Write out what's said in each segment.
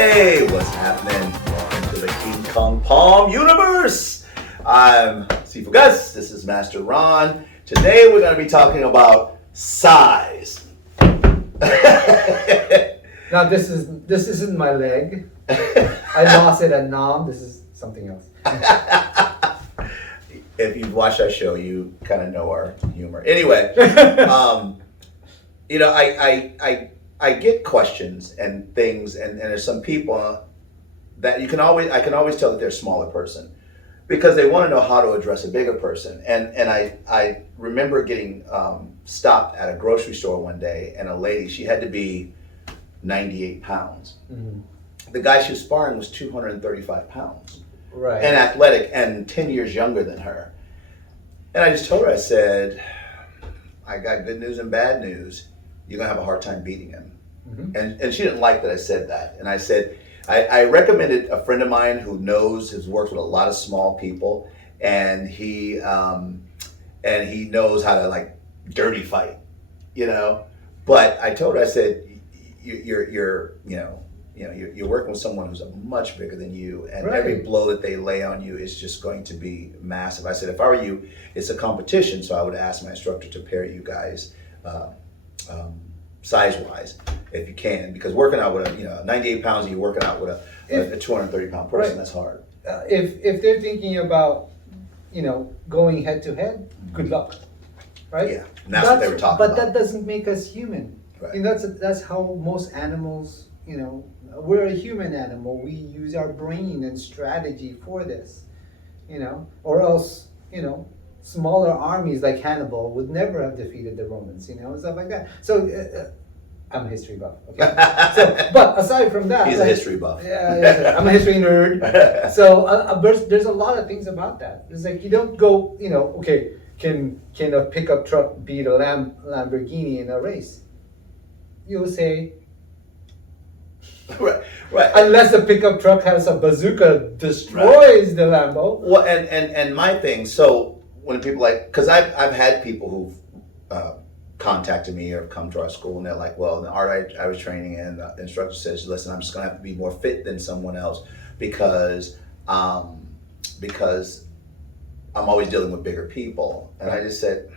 Hey, what's happening? Welcome to the King Kong Palm universe. I'm Sifu Gus. This is Master Ron. Today we're going to be talking about size. Now this isn't my leg. I lost it at Nam. This is something else. If you've watched our show, you kind of know our humor. Anyway, I get questions and things, and there's some people that I can always tell that they're a smaller person because they want to know how to address a bigger person. And I remember getting stopped at a grocery store one day, and a lady, she had to be 98 pounds. Mm-hmm. The guy she was sparring was 235 pounds. Right. And athletic and 10 years younger than her. And I just told her, I said, I got good news and bad news. You're going to have a hard time beating him. Mm-hmm. And she didn't like that I said that. And I said, I recommended a friend of mine who has worked with a lot of small people, and he knows how to like dirty fight, you know. But I told her, I said, you're working with someone who's much bigger than you, and right. Every blow that they lay on you is just going to be massive. I said, if I were you, it's a competition, so I would ask my instructor to pair you guys size-wise, if you can, because working out with 98 pounds, and you're working out with a 230-pound person, right. That's hard. If they're thinking about, going head-to-head, good luck, right? Yeah, and that's what they were talking but about. But that doesn't make us human. Right. And that's how most animals, we're a human animal. We use our brain and strategy for this, or else, smaller armies like Hannibal would never have defeated the Romans, and stuff like that. So I'm a history buff. Okay. But aside from that, he's a history buff. Yeah, I'm a history nerd. So there's a lot of things about that. It's like you don't go, okay, can a pickup truck beat a Lamborghini in a race? You'll say. Right. Unless the pickup truck has a bazooka, destroys the Lambo. Well, and my thing. So when people because I've had people who've contacted me or come to our school, and they're like, well, the art I was training in, the instructor says, listen, I'm just gonna have to be more fit than someone else because I'm always dealing with bigger people. And I just said,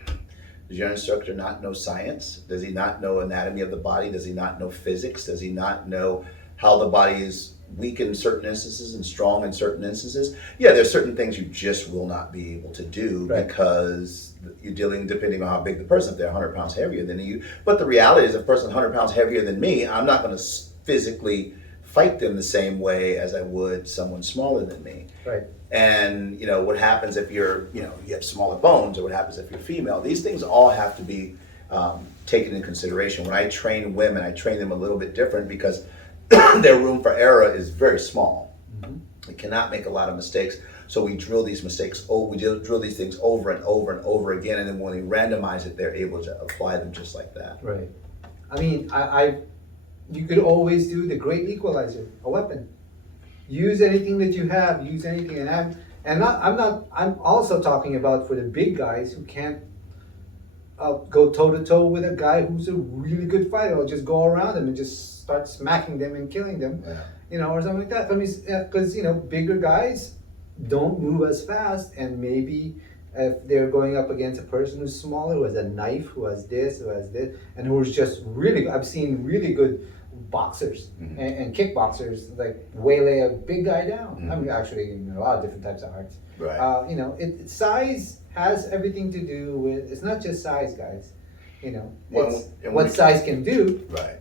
does your instructor not know science? Does he not know anatomy of the body? Does he not know physics? Does he not know how the body is weak in certain instances and strong in certain instances? Yeah, there's certain things you just will not be able to do, right. Because you're dealing, depending on how big the person, if they're 100 pounds heavier than you. But the reality is, if a person's 100 pounds heavier than me, I'm not going to physically fight them the same way as I would someone smaller than me. Right. And what happens if you have smaller bones, or what happens if you're female? These things all have to be taken into consideration. When I train women, I train them a little bit different because their room for error is very small. Mm-hmm. They cannot make a lot of mistakes. So we drill these mistakes. We drill these things over and over and over again, and then when we randomize it, they're able to apply them just like that. Right. I mean, you could always do the great equalizer, a weapon. Use anything that you have. Use anything, I'm also talking about for the big guys who can't go toe to toe with a guy who's a really good fighter. Or just go around them and just start smacking them and killing them, or something like that. I mean, because bigger guys don't move as fast, and maybe if they're going up against a person who's smaller, who has a knife, who has this, and who's just really, I've seen really good boxers mm-hmm. and kickboxers like waylay a big guy down. Mm-hmm. I mean, actually, a lot of different types of arts. Right. Size has everything to do with. It's not just size, guys. What size can do. Right.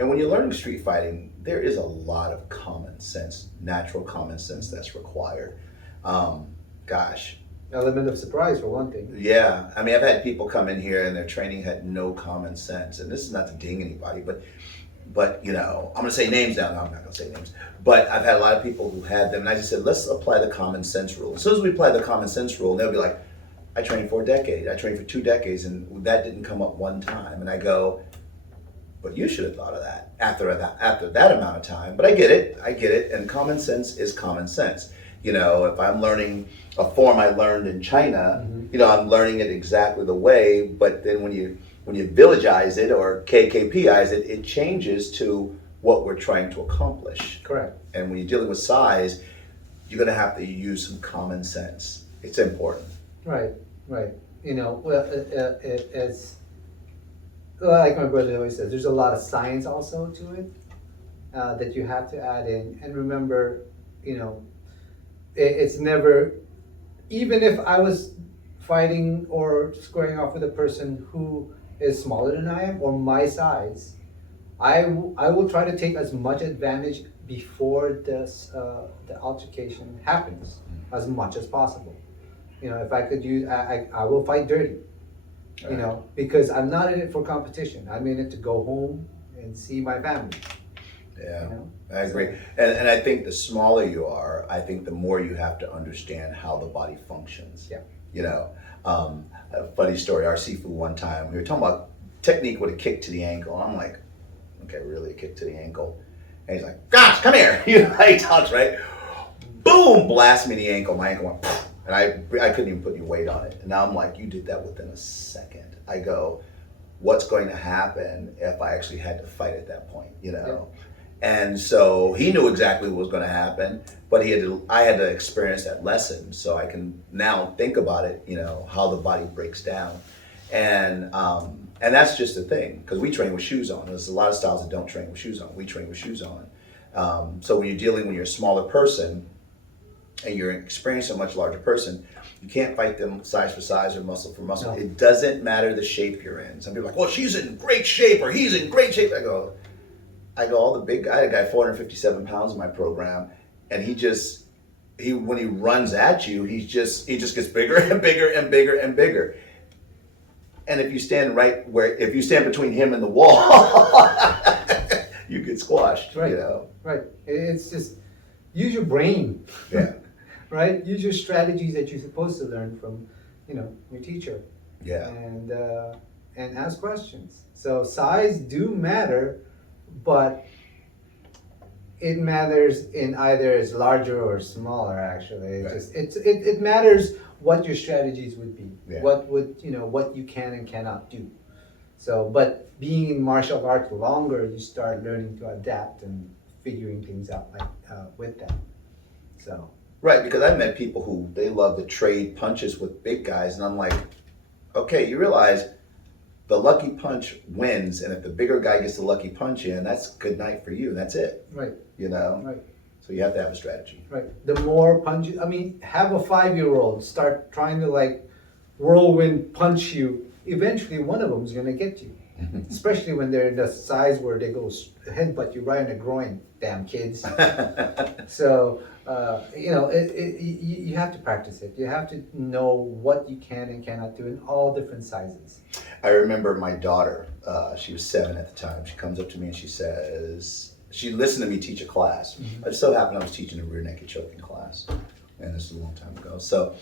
And when you're learning street fighting, there is a lot of common sense, natural common sense that's required. Element of surprise for one thing. Yeah, I mean, I've had people come in here and their training had no common sense, and this is not to ding anybody, but I'm going to say names now. No, I'm not going to say names. But I've had a lot of people who had them, and I just said, let's apply the common sense rule. As soon as we apply the common sense rule, they'll be like, I trained for a decade. I trained for 2 decades, and that didn't come up one time. And I go, but you should have thought of that after that amount of time. But I get it. And common sense is common sense. If I'm learning a form I learned in China, mm-hmm. I'm learning it exactly the way. But then when you villagize it or KKPize it, it changes to what we're trying to accomplish. Correct. And when you're dealing with size, you're gonna have to use some common sense. It's important. Right, right. You know, well, it's like my brother always says, there's a lot of science also to it that you have to add in. And remember, you know, it's never, even if I was fighting or squaring off with a person who is smaller than I am or my size, I will try to take as much advantage before this the altercation happens as much as possible. You know, if I could use, I will fight dirty. You know, because I'm not in it for competition. I'm in it to go home and see my family. Yeah, You know? I agree. And I think the smaller you are, I think the more you have to understand how the body functions. Yeah. You know, a funny story, our Sifu one time, we were talking about technique with a kick to the ankle. I'm like, okay, really, a kick to the ankle? And he's like, gosh, come here. You know how he talks, right? Boom, blast me in the ankle. My ankle went, poof, and I couldn't even put any weight on it. And now I'm like, you did that within a second. I go, what's going to happen if I actually had to fight at that point, you know? Yeah. And so he knew exactly what was going to happen, but I had to experience that lesson so I can now think about it, you know, how the body breaks down. And that's just the thing, because we train with shoes on. There's a lot of styles that don't train with shoes on. We train with shoes on. So when you're a smaller person and you're experiencing a much larger person, you can't fight them size for size or muscle for muscle. No. It doesn't matter the shape you're in. Some people are like, well, she's in great shape or he's in great shape. I go, all the big guy, I had a guy 457 pounds in my program, and when he runs at you, he just gets bigger and bigger and bigger and bigger. And if you stand between him and the wall, you get squashed. Right. You know. Right. It's just use your brain. Yeah. Right. Use your strategies that you're supposed to learn from, you know, your teacher. Yeah. And ask questions. So size do matter, but it matters in either it's larger or smaller. Actually, right. It matters what your strategies would be. Yeah. What you can and cannot do. So, but being in martial arts longer, you start learning to adapt and figuring things out with that. So. Right, because I've met people who they love to trade punches with big guys, and I'm like, okay, you realize the lucky punch wins, and if the bigger guy gets the lucky punch in, that's good night for you, and that's it. Right. You know? Right. So you have to have a strategy. Right. The more punches, have a 5-year-old start trying to whirlwind punch you. Eventually, one of them is going to get you. Especially when they're in the size where they go headbutt you right in the groin. Damn kids. So, you have to practice it. You have to know what you can and cannot do in all different sizes. I remember my daughter, she was 7 at the time. She comes up to me and she says, she listened to me teach a class. Mm-hmm. It so happened I was teaching a rear naked choking class. And this is a long time ago. So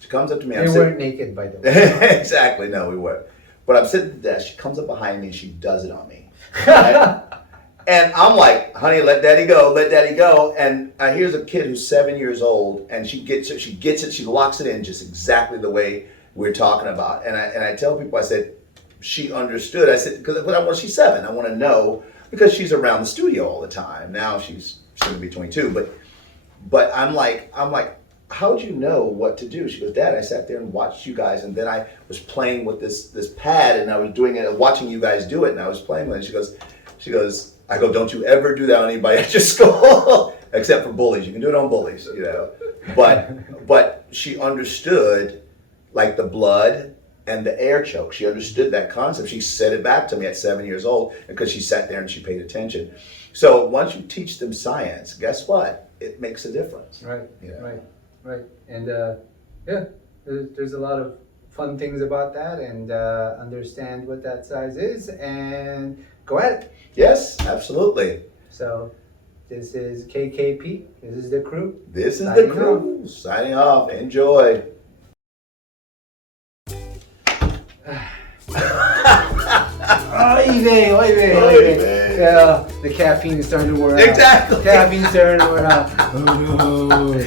she comes up to me. They weren't naked, by the way. Exactly. No, we weren't. But I'm sitting at the desk. She comes up behind me and she does it on me. Right? And I'm like, honey, let daddy go, let daddy go. And here's a kid who's 7 years old, and she gets it, she locks it in just exactly the way we're talking about. And I tell people, I said, she understood. I said, because she's 7. I want to know, because she's around the studio all the time. Now she's soon to be 22. But I'm like, how'd you know what to do? She goes, Dad, I sat there and watched you guys, and then I was playing with this pad, and I was doing it, watching you guys do it, and I was playing with it. She goes, I go, don't you ever do that on anybody at your school, except for bullies. You can do it on bullies, you know. But she understood, like, the blood and the air choke. She understood that concept. She said it back to me at 7 years old because she sat there and she paid attention. So once you teach them science, guess what? It makes a difference. Right, you know? right. And there's a lot of fun things about that, and understand what that size is and go at it. Yes, absolutely. So this is KKP. This is the crew. This is the crew. Signing off. Enjoy. Oy vey. Yeah, the caffeine is starting to wear out. Exactly. Caffeine's starting to wear out. Oh no.